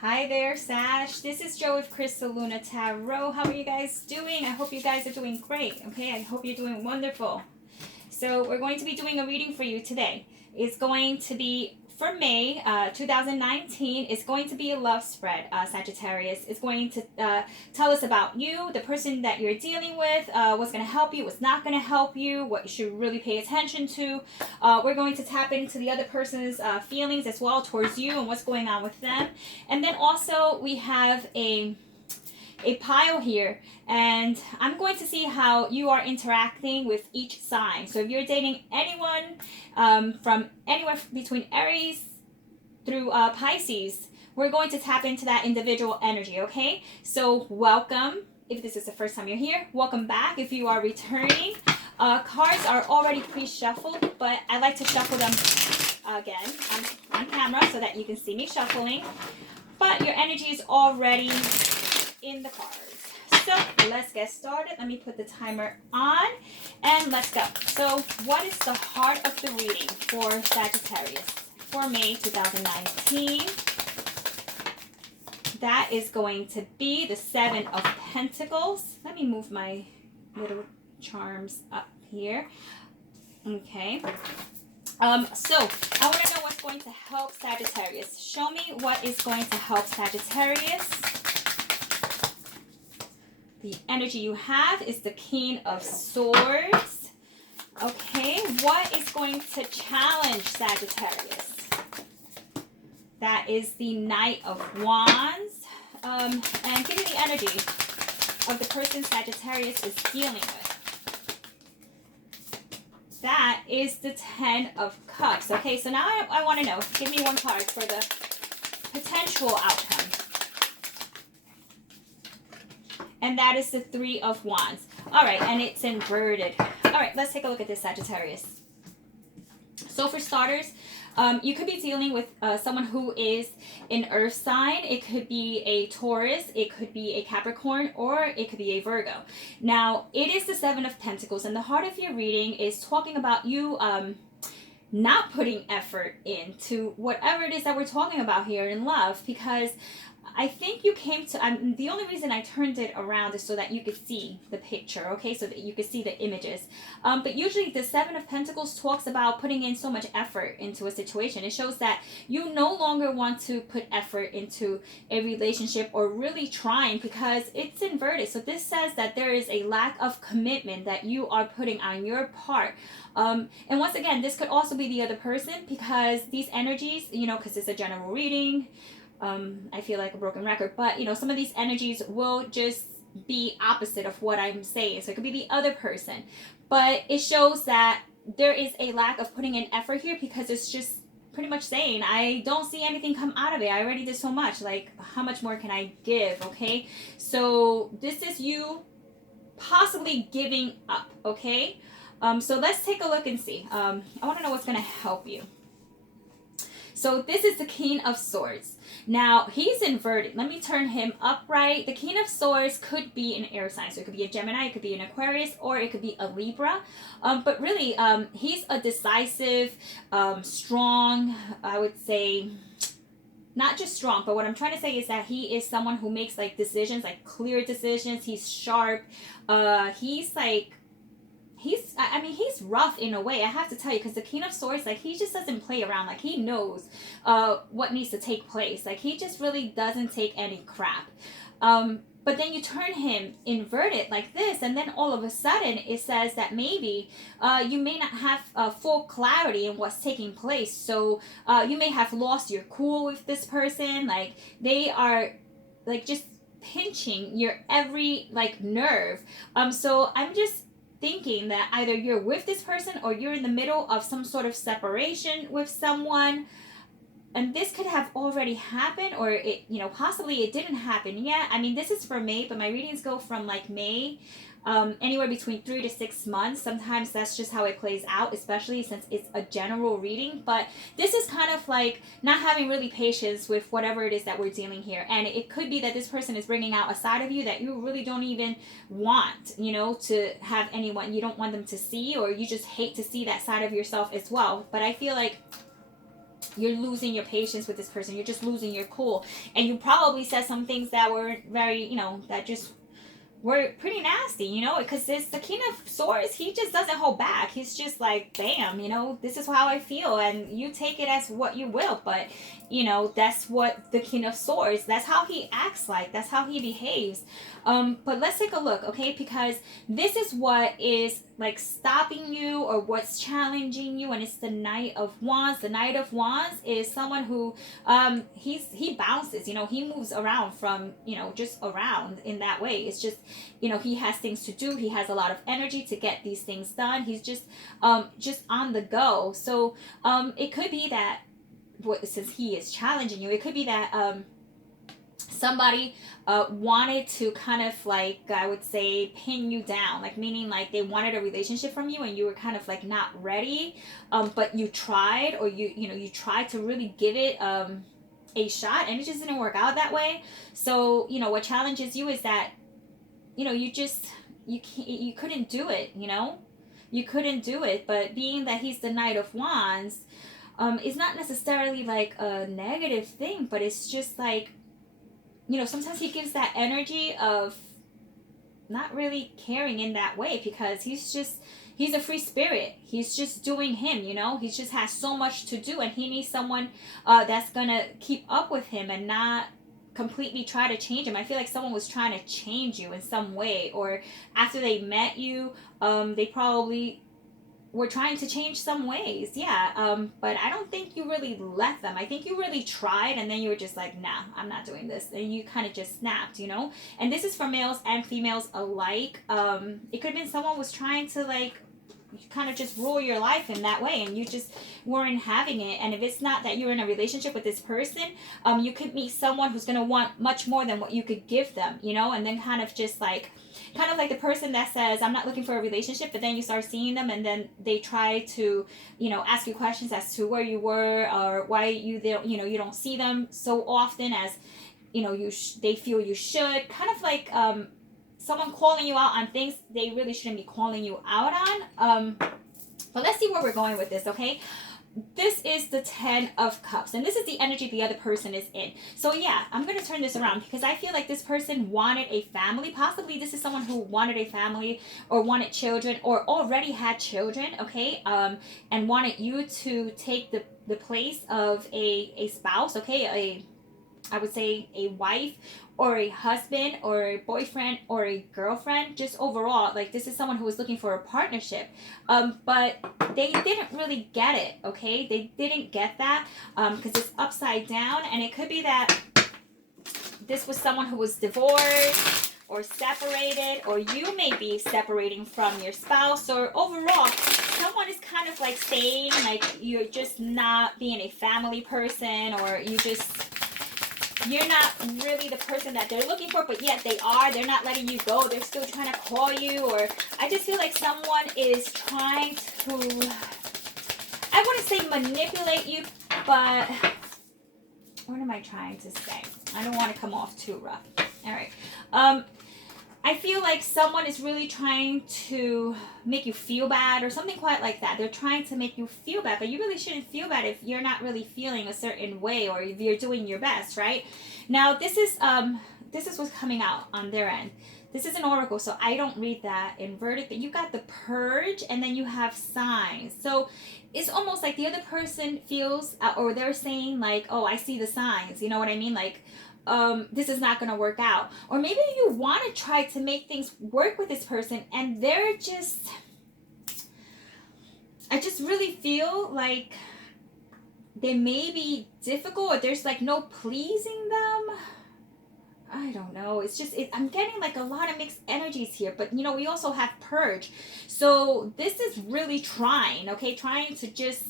Hi there, Sash. This is Joe with Crystal Luna Tarot. How are you guys doing? I hope you guys are doing great. Okay, I hope you're doing wonderful. So we're going to be doing a reading for you today. It's going to be for May 2019. It's going to be a love spread, Sagittarius. It's going to tell us about you, the person that you're dealing with, what's going to help you, what's not going to help you, what you should really pay attention to. We're going to tap into the other person's feelings as well towards you and what's going on with them. And then also we have a pile here, and I'm going to see how you are interacting with each sign. So if you're dating anyone from anywhere between Aries through Pisces, we're going to tap into that individual energy, okay? So welcome. If this is the first time you're here, welcome back. If you are returning, cards are already pre-shuffled, but I like to shuffle them again on camera so that you can see me shuffling. But your energy is already in the cards. So let's get started. Let me put the timer on and let's go. So what is the heart of the reading for Sagittarius for May 2019? That is going to be the Seven of Pentacles. Let me move my little charms up here. Okay. So I want to know what's going to help Sagittarius. Show me what is going to help Sagittarius. The energy you have is the King of Swords. Okay, what is going to challenge Sagittarius? That is the Knight of Wands. And give me the energy of the person Sagittarius is dealing with. That is the Ten of Cups. Okay, so now I want to know. Give me one card for the potential outcome. And that is the Three of Wands. All right, and it's inverted. All right, let's take a look at this, Sagittarius. So for starters, you could be dealing with someone who is an earth sign. It could be a Taurus, it could be a Capricorn, or it could be a Virgo. Now, it is the Seven of Pentacles, and the heart of your reading is talking about you not putting effort into whatever it is that we're talking about here in love, because I think you came to, the only reason I turned it around is so that you could see the picture, okay? So that you could see the images. But usually the Seven of Pentacles talks about putting in so much effort into a situation. It shows that you no longer want to put effort into a relationship or really trying because it's inverted. So this says that there is a lack of commitment that you are putting on your part. And once again, this could also be the other person because these energies, because it's a general reading, I feel like a broken record, but some of these energies will just be opposite of what I'm saying. So it could be the other person, but it shows that there is a lack of putting in effort here because it's just pretty much saying, I don't see anything come out of it. I already did so much. Like, how much more can I give? Okay. So this is you possibly giving up. Okay. So let's take a look and see. I want to know what's going to help you. So this is the King of Swords. Now, he's inverted. Let me turn him upright. The King of Swords could be an air sign. So it could be a Gemini, it could be an Aquarius, or it could be a Libra. But really, he's a decisive, strong, I would say, not just strong, but what I'm trying to say is that he is someone who makes like decisions, like clear decisions. He's sharp. He's rough in a way, I have to tell you, because the King of Swords, like, he just doesn't play around. Like, he knows what needs to take place. Like, he just really doesn't take any crap. But then you turn him inverted like this, and then all of a sudden it says that maybe you may not have full clarity in what's taking place. So you may have lost your cool with this person. Like, they are, like, just pinching your every, like, nerve. So I'm just thinking that either you're with this person or you're in the middle of some sort of separation with someone, and this could have already happened, or it, possibly it didn't happen yet. I mean, this is for May, but my readings go from like May, anywhere between 3 to 6 months. Sometimes that's just how it plays out, especially since it's a general reading. But this is kind of like not having really patience with whatever it is that we're dealing here. And it could be that this person is bringing out a side of you that you really don't even want, to have anyone. You don't want them to see, or you just hate to see that side of yourself as well. But I feel like you're losing your patience with this person. You're just losing your cool. And you probably said some things that were very, that just were pretty nasty, because it's the King of Swords. He just doesn't hold back. He's just like, bam, this is how I feel, and you take it as what you will. But that's what the King of Swords, that's how he acts like, that's how he behaves. But let's take a look, okay? Because this is what is like stopping you, or what's challenging you, and it's the Knight of Wands. The Knight of Wands is someone who he bounces, he moves around from, just around in that way. It's just, he has things to do. He has a lot of energy to get these things done. He's just on the go. So it could be that, since he is challenging you, it could be that somebody wanted to kind of like, I would say, pin you down, like meaning like they wanted a relationship from you and you were kind of like not ready, but you tried, or you tried to really give it a shot, and it just didn't work out that way. So what challenges you is that you couldn't do it. You couldn't do it. But being that he's the Knight of Wands, it's not necessarily like a negative thing, but it's just like, sometimes he gives that energy of not really caring in that way, because he's a free spirit. He's just doing him, he just has so much to do, and he needs someone that's gonna keep up with him and not completely try to change him. I feel like someone was trying to change you in some way, or after they met you, they probably were trying to change some ways. But I don't think you really let them. I think you really tried, and then you were just like, nah, I'm not doing this, and you kind of just snapped. And this is for males and females alike. It could have been someone was trying to like kind of just rule your life in that way, and you just weren't having it. And if it's not that you're in a relationship with this person, you could meet someone who's going to want much more than what you could give them, and then kind of like the person that says, I'm not looking for a relationship, but then you start seeing them, and then they try to ask you questions as to where you were, or why you don't see them so often as they feel you should, kind of like someone calling you out on things they really shouldn't be calling you out on. But let's see where we're going with this, okay? This is the 10 of Cups, and this is the energy the other person is in. So yeah, I'm going to turn this around, because I feel like this person wanted a family. Possibly this is someone who wanted a family, or wanted children, or already had children, okay? And wanted you to take the place of a spouse, okay? I would say a wife, or a husband, or a boyfriend, or a girlfriend. Just overall, like, this is someone who was looking for a partnership, but they didn't really get it, okay? They didn't get that, because it's upside down, and it could be that this was someone who was divorced or separated, or you may be separating from your spouse, or overall someone is kind of like saying like you're just not being a family person, or you're not really the person that they're looking for, but yet they are. They're not letting you go. They're still trying to call you. Or I just feel like someone is trying to, I wouldn't say manipulate you, but what am I trying to say? I don't want to come off too rough. All right. I feel like someone is really trying to make you feel bad, or something quite like that. They're trying to make you feel bad, but you really shouldn't feel bad if you're not really feeling a certain way, or if you're doing your best, right? Now, this is what's coming out on their end. This is an oracle, so I don't read that inverted, but you got the Purge, and then you have Signs. So it's almost like the other person feels, or they're saying like, oh, I see the signs. You know what I mean? Like, this is not going to work out. Or maybe you want to try to make things work with this person, and they're just, I just really feel like they may be difficult, or there's like no pleasing them. I don't know. It's just, I'm getting like a lot of mixed energies here. But, we also have Purge. So this is really trying, okay? Trying to just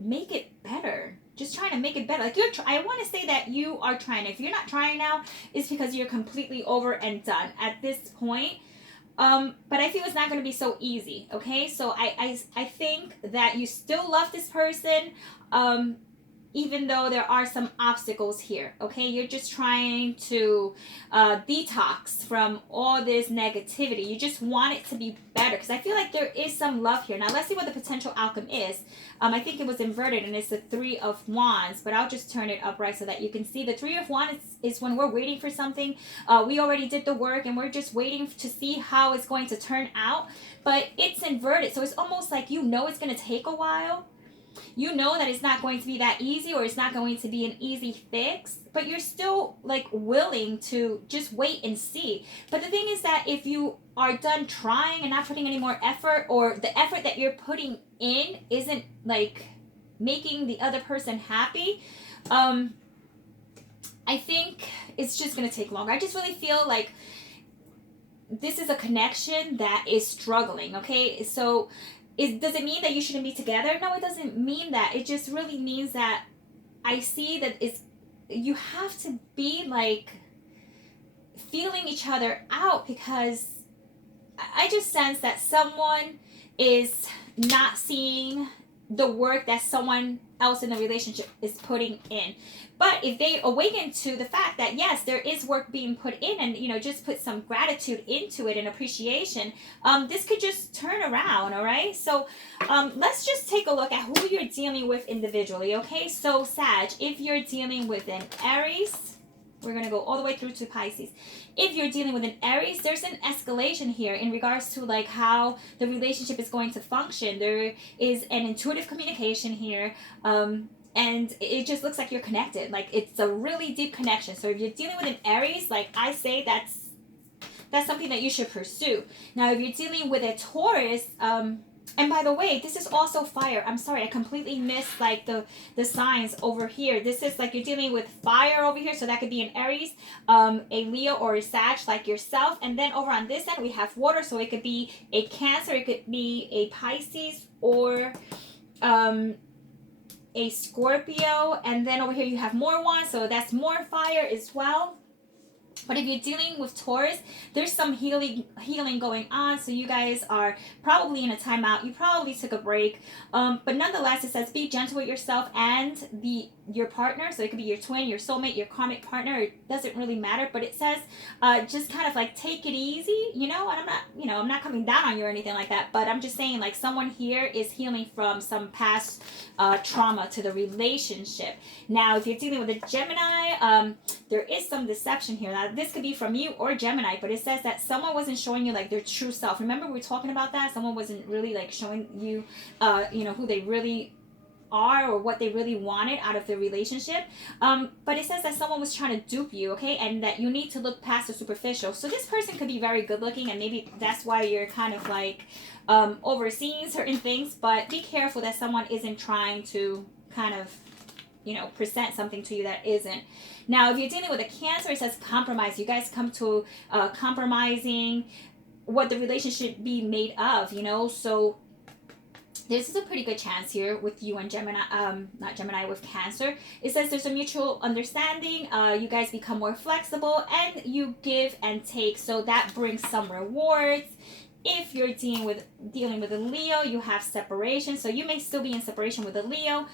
make it better. Just trying to make it better. Like, I want to say that you are trying. If you're not trying now, it's because you're completely over and done at this point. But I feel it's not going to be so easy, okay? So I think that you still love this person. even though there are some obstacles here, okay? You're just trying to detox from all this negativity. You just want it to be better, because I feel like there is some love here. Now, let's see what the potential outcome is. I think it was inverted, and it's the Three of Wands, but I'll just turn it upright so that you can see. The Three of Wands is when we're waiting for something. We already did the work, and we're just waiting to see how it's going to turn out, but it's inverted, so it's almost like it's going to take a while. You know that it's not going to be that easy, or it's not going to be an easy fix, but you're still like willing to just wait and see. But the thing is that if you are done trying and not putting any more effort, or the effort that you're putting in isn't like making the other person happy, I think it's just going to take longer. I just really feel like this is a connection that is struggling, okay? So does it mean that you shouldn't be together? No, it doesn't mean that. It just really means that I see that you have to be like feeling each other out, because I just sense that someone is not seeing the work that someone else in the relationship is putting in. But if they awaken to the fact that yes, there is work being put in, and just put some gratitude into it and appreciation, this could just turn around. All right, so let's just take a look at who you're dealing with individually. Okay, so Sag, if you're dealing with an Aries, we're going to go all the way through to Pisces. If you're dealing with an Aries, there's an escalation here in regards to like how the relationship is going to function. There is an intuitive communication here, and it just looks like you're connected. Like it's a really deep connection. So if you're dealing with an Aries, like I say, that's something that you should pursue. Now, if you're dealing with a Taurus, and by the way, this is also fire. I'm sorry, I completely missed like the signs over here. This is like you're dealing with fire over here, so that could be an Aries, a Leo, or a Sag like yourself. And then over on this end, we have water, so it could be a Cancer, it could be a Pisces, or a Scorpio. And then over here you have more wands, so that's more fire as well. But if you're dealing with Taurus, there's some healing going on. So you guys are probably in a timeout. You probably took a break. But nonetheless, it says be gentle with yourself and your partner. So it could be your twin, your soulmate, your karmic partner. It doesn't really matter. But it says just kind of like take it easy, And I'm not coming down on you or anything like that. But I'm just saying like someone here is healing from some past trauma to the relationship. Now, if you're dealing with a Gemini, there is some deception here. Now, this could be from you or Gemini, but it says that someone wasn't showing you like their true self. Remember we were talking about that? Someone wasn't really like showing you, who they really are or what they really wanted out of the relationship. But it says that someone was trying to dupe you, okay? And that you need to look past the superficial. So this person could be very good looking, and maybe that's why you're kind of like overseeing certain things. But be careful that someone isn't trying to kind of present something to you that isn't. Now, if you're dealing with a Cancer, it says compromise. You guys come to compromising what the relationship be made of, So this is a pretty good chance here with you and Gemini, not Gemini, with Cancer. It says there's a mutual understanding. You guys become more flexible and you give and take. So that brings some rewards. If you're dealing with a Leo, you have separation. So you may still be in separation with a Leo.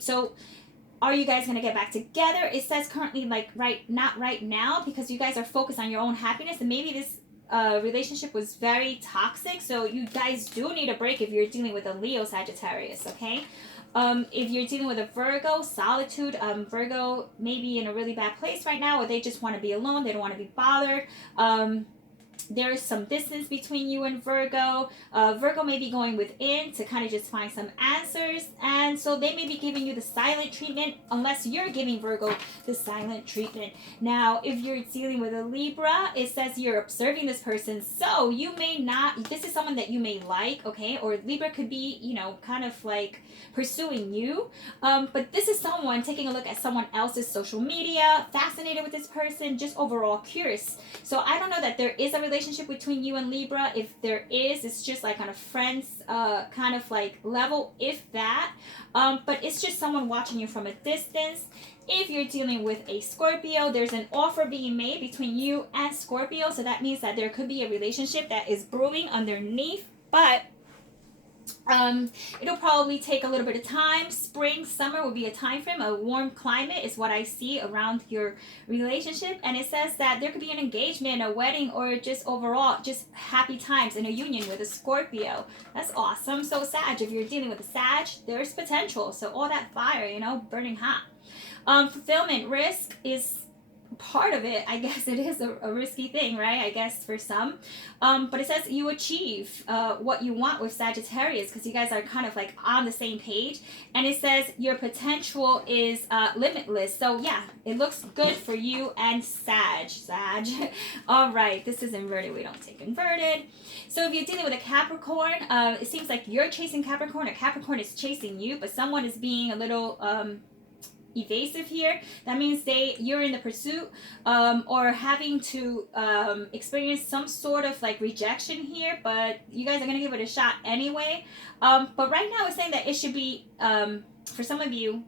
So are you guys going to get back together? It says currently like not right now, because you guys are focused on your own happiness, and maybe this relationship was very toxic. So you guys do need a break if you're dealing with a Leo, Sagittarius, okay? If you're dealing with a Virgo, solitude, Virgo may be in a really bad place right now, or they just want to be alone. They don't want to be bothered. There is some distance between you and Virgo. Virgo may be going within to kind of just find some answers. And so they may be giving you the silent treatment unless you're giving Virgo the silent treatment. Now, if you're dealing with a Libra, it says you're observing this person. So you may not, this is someone that you may like, okay? Or Libra could be, kind of like pursuing you. But this is someone taking a look at someone else's social media, fascinated with this person, just overall curious. So I don't know that there is a relationship between you and Libra. If there is, it's just like on a friend's kind of like level, if that. But it's just someone watching you from a distance. If you're dealing with a Scorpio, there's an offer being made between you and Scorpio. So that means that there could be a relationship that is brewing underneath. But It'll probably take a little bit of time. Spring, summer will be a time frame. A warm climate is what I see around your relationship. And it says that there could be an engagement, a wedding, or just overall just happy times in a union with a Scorpio. That's awesome. So Sag, if you're dealing with a Sag, there's potential. So all that fire, you know, burning hot. Fulfillment, risk is part of it. I guess it is a risky thing, right? I guess for some. But it says you achieve what you want with Sagittarius, because you guys are kind of like on the same page. And it says your potential is limitless. So yeah, it looks good for you and Sag. All right, this is inverted. We don't take inverted. So if you're dealing with a Capricorn, it seems like you're chasing Capricorn, or Capricorn is chasing you, but someone is being a little evasive here. That means you're in the pursuit, or having to experience some sort of like rejection here, but you guys are gonna give it a shot anyway. But right now it's saying that it should be, for some of you,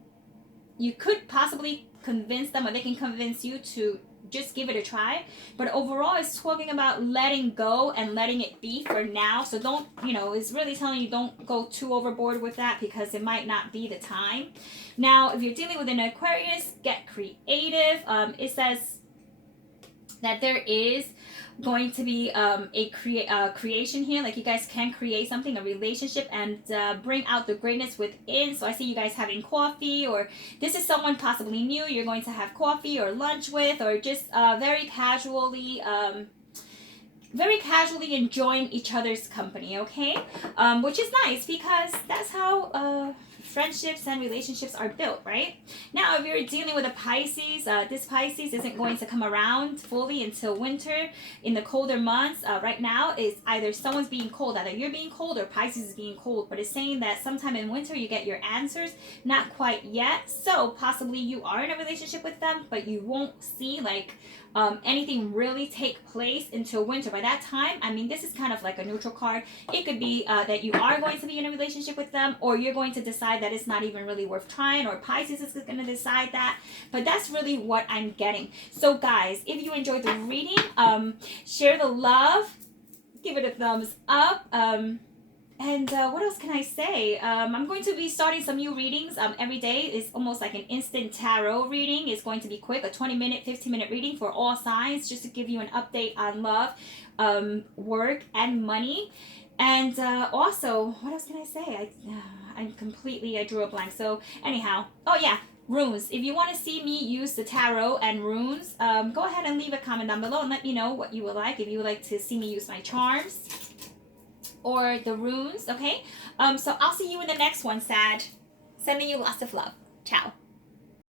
you could possibly convince them, or they can convince you to just give it a try. But overall, it's talking about letting go and letting it be for now. So don't, it's really telling you don't go too overboard with that, because it might not be the time. Now, if you're dealing with an Aquarius, get creative. It says that there is going to be a creation here, like you guys can create something, a relationship, and bring out the greatness within. So I see you guys having coffee, or this is someone possibly new you're going to have coffee or lunch with, or just very casually enjoying each other's company, okay? Which is nice, because that's how friendships and relationships are built, right? Now, if you're dealing with a Pisces, this Pisces isn't going to come around fully until winter, in the colder months. Right now, it's either someone's being cold, either you're being cold or Pisces is being cold, but it's saying that sometime in winter you get your answers. Not quite yet, so possibly you are in a relationship with them, but you won't see like anything really take place until winter. By that time, I mean, this is kind of like a neutral card. It could be that you are going to be in a relationship with them, or you're going to decide that it's not even really worth trying, or Pisces is going to decide that. But that's really what I'm getting. So guys, if you enjoyed the reading, share the love, give it a thumbs up, and what else can I say? I'm going to be starting some new readings every day. It's almost like an instant tarot reading. It's going to be quick, a 20-minute, 15-minute reading for all signs, just to give you an update on love, work, and money. And also, what else can I say? I drew a blank. So anyhow, oh yeah, runes. If you want to see me use the tarot and runes, go ahead and leave a comment down below and let me know what you would like. If you would like to see me use my charms or the runes, okay? So I'll see you in the next one, Sag. Sending you lots of love. Ciao.